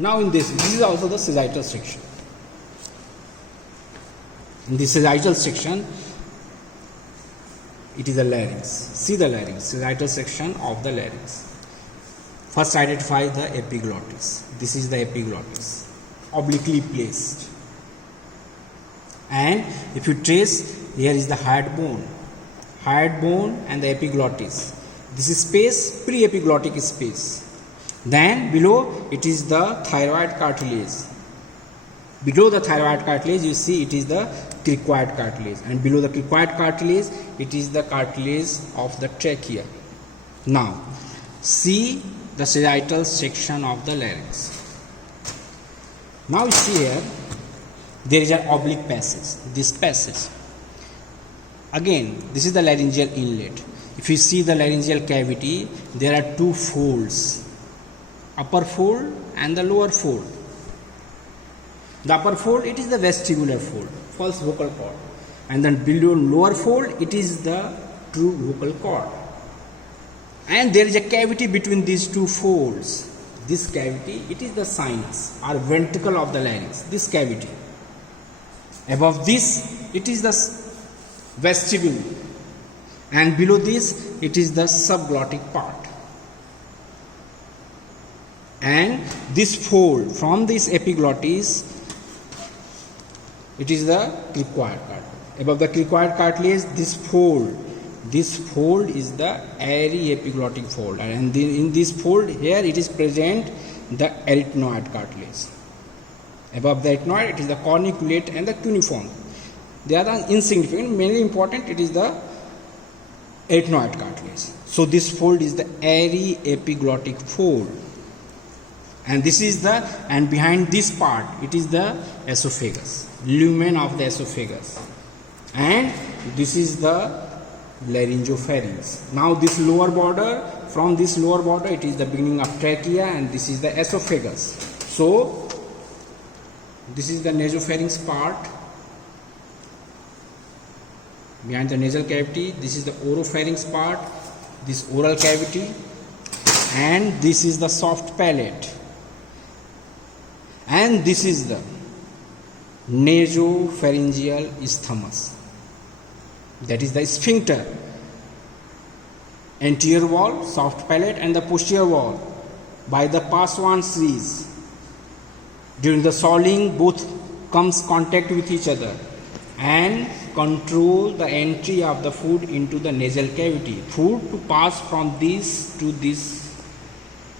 Now in this is also the sagittal section. In the sagittal section, it is the larynx. See the larynx, sagittal section of the larynx. First identify the epiglottis. This is the epiglottis, obliquely placed. And if you trace, here is the hyoid bone and the epiglottis. This is space, pre-epiglottic space. Then below it is the thyroid cartilage. Below the thyroid cartilage you see it is the cricoid cartilage, and below the cricoid cartilage it is the cartilage of the trachea. Now see the sagittal section of the larynx. Now you see here there is an oblique passage. This passage, again this is the laryngeal inlet. If you see the laryngeal cavity, there are two folds, upper fold and the lower fold. The upper fold, it is the vestibular fold, false vocal cord, and then below lower fold it is the true vocal cord. And there is a cavity between these two folds. This cavity, it is the sinus or ventricle of the larynx. This cavity. Above this, it is the vestibule, and below this, it is the subglottic part. And this fold from this epiglottis, it is the cricoid cartilage. Above the cricoid cartilage, this fold is the airy epiglottic fold, and in this fold here it is present the arytenoid cartilage. Above the arytenoid, it is the corniculate and the cuneiform. They are the insignificant. Mainly important, it is the arytenoid cartilage. So this fold is the airy epiglottic fold, and this is the, and behind this part it is the esophagus, lumen of the esophagus, and this is the laryngopharynx. Now this lower border, from this lower border it is the beginning of trachea, and this is the esophagus. So this is the nasopharynx part. Behind the nasal cavity, this is the oropharynx part, this oral cavity, and this is the soft palate, and this is the nasopharyngeal isthmus, that is the sphincter, anterior wall, soft palate, and the posterior wall by the Paswan series. During the swallowing, both comes contact with each other and control the entry of the food into the nasal cavity. Food to pass from this to this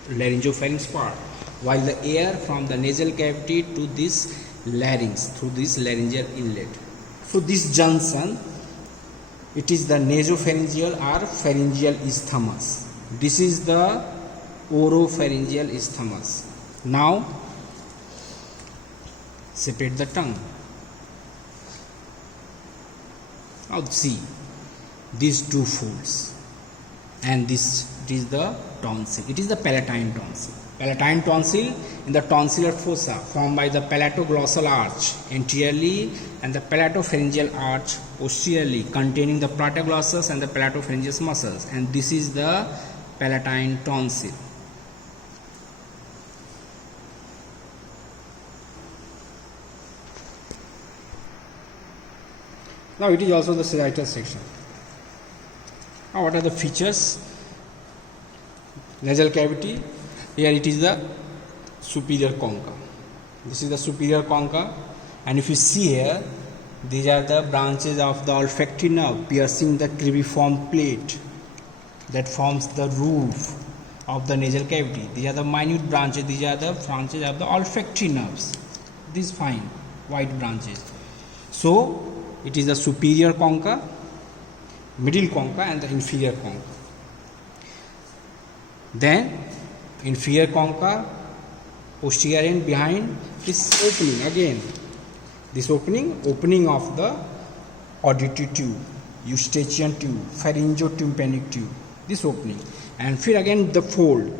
laryngopharynx part, while the air from the nasal cavity to this larynx through this laryngeal inlet. So this junction, it is the nasopharyngeal or pharyngeal isthmus. This is the oropharyngeal isthmus. Now separate the tongue. Now see these two folds, and this it is the tonsil. It is the palatine tonsil. Palatine tonsil in the tonsillar fossa formed by the palatoglossal arch anteriorly and the palatopharyngeal arch posteriorly, containing the platoglossus and the palatopharyngeus muscles, and this is the palatine tonsil. Now it is also the sagittal section. Now what are the features? Nasal cavity. Here it is the superior concha. This is the superior concha, and if you see here, these are the branches of the olfactory nerve piercing the cribriform plate that forms the roof of the nasal cavity. These are the minute branches. These are the branches of the olfactory nerves. These fine white branches. So it is the superior concha, middle concha, and the inferior concha. Then inferior concha, posterior and behind this opening, again this opening of the auditory tube, eustachian tube, pharyngotympanic tube, this opening, and here again the fold.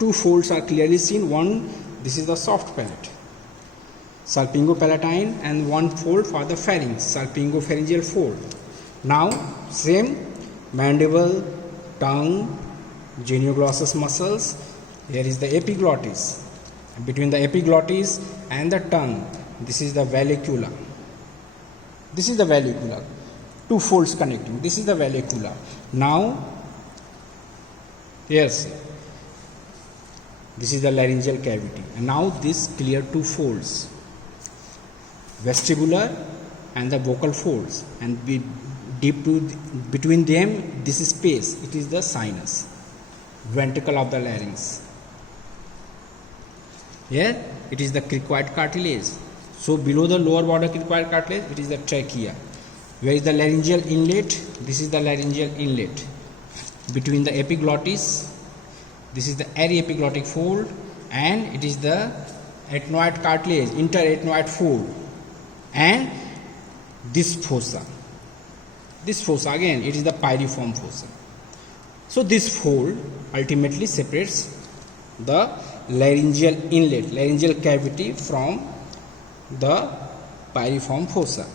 Two folds are clearly seen. One, this is the soft palate, salpingopalatine, and one fold for the pharynx, salpingopharyngeal fold. Now same mandible, tongue, genioglossus muscles. Here is the epiglottis, between the epiglottis and the tongue. This is the vallecula. This is the vallecula. Two folds connecting. This is the vallecula. Now, yes, this is the laryngeal cavity. And now this clear two folds, vestibular and the vocal folds, and between them this space, it is the sinus, ventricle of the larynx. Here it is the cricoid cartilage. So below the lower border cricoid cartilage, it is the trachea. Where is the laryngeal inlet? This is the laryngeal inlet. Between the epiglottis, this is the aryepiglottic fold, and it is the ethmoid cartilage, interethmoid fold, and this fossa. This fossa again, it is the pyriform fossa. So this fold ultimately separates the laryngeal inlet, laryngeal cavity from the pyriform fossa.